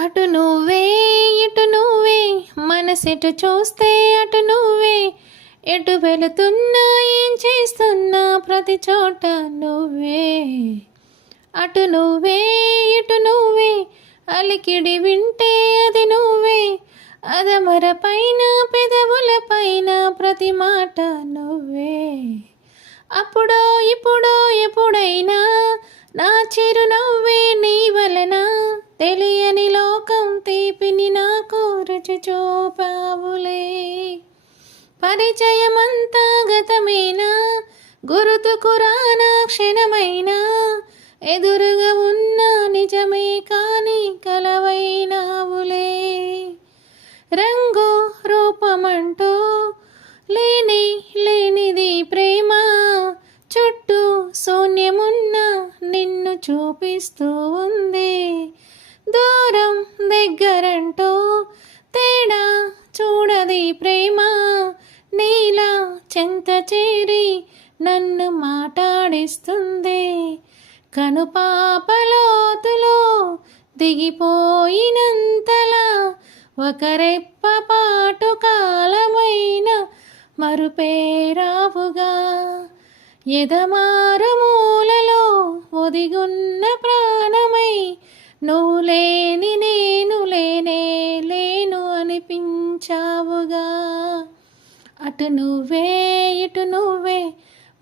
అటు నువ్వే ఇటు నువ్వే మనసెటు చూస్తే అటు నువ్వే ఎటు వెళుతున్నా ఏం చేస్తున్నా ప్రతి చోట నువ్వే. అటు నువ్వే ఇటు నువ్వే అలికిడి వింటే అది నువ్వే అదమర పైన పెదవుల పైన ప్రతి మాట నువ్వే. అప్పుడో ఇప్పుడో ఎప్పుడైనా నా చిరునవ్వే నీ వలన తెలియని లోకం తీపిని నాకు రుచి చూపావులే. పరిచయమంతా గతమేనా గుర్తుకు రానా క్షణమైనా ఎదురుగా ఉన్న నిజమే కాని కలవైనావులే. రంగు రూపమంటూ లేనిది ప్రేమ చుట్టూ శూన్యమున్న నిన్ను చూపిస్తూ ఉంది. దూరం దగ్గరంటూ తేడా చూడది ప్రేమ నీలా చెంత చేరి నన్ను మాట్లాడిస్తుంది. కనుపాపలోతులో దిగిపోయినంతలా ఒక రెప్పపాటు కాలమైన మరుపేరావుగా ఎదమారుమూలలో ఒదిగున్న ప్రాణమై నువ్వు లేని నేను లేనే లేను అనిపించావుగా. అటు నువ్వే ఇటు నువ్వే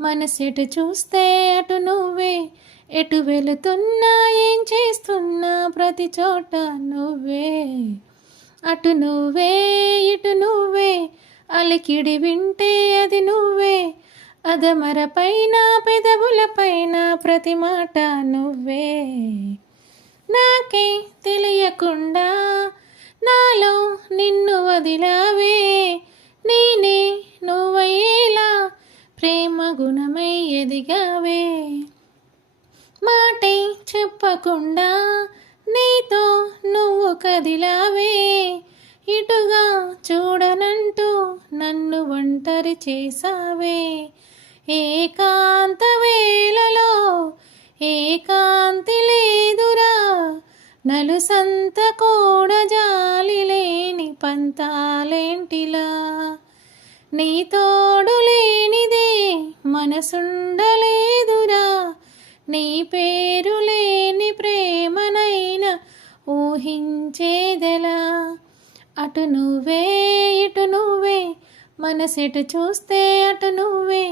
మనసెటు చూస్తే అటు నువ్వే ఎటు వెళుతున్నా ఏం చేస్తున్నా ప్రతి చోట నువ్వే. అటు నువ్వే ఇటు నువ్వే అలికిడి వింటే అది నువ్వే అదమర పైన పెదవుల పైన ప్రతి మాట నువ్వే. నాకే తెలియకుండా నాలో నిన్ను వదిలావే నేనే నువ్వయ్యేలా ప్రేమ గుణమై ఎదిగావే. మాటే చెప్పకుండా నీతో నువ్వు కదిలావే ఇటుగా చూడనంటూ నన్ను ఒంటరి చేసావే. ఏకాంత వేళలో ఏకాంతి లేదురా నలుసంత కూడా జాలి లేని పంతాలేంటిలా. నీ తోడు లేనిదే మనసుండలేదురా నీ పేరు లేని ప్రేమనైనా ఊహించేదెలా. అటు నువ్వే ఇటు నువ్వే మనసెటు చూస్తే అటు నువ్వే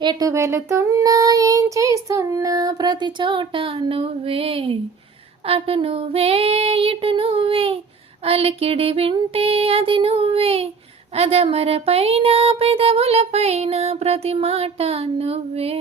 ఎటు వెళుతున్నా ఏం చేస్తున్నా ప్రతి చోట నువ్వే. అటు నువ్వే ఇటు నువ్వే అలికిడి వింటే అది నువ్వే అదమర పైన పెదవుల పైన ప్రతి మాట నువ్వే.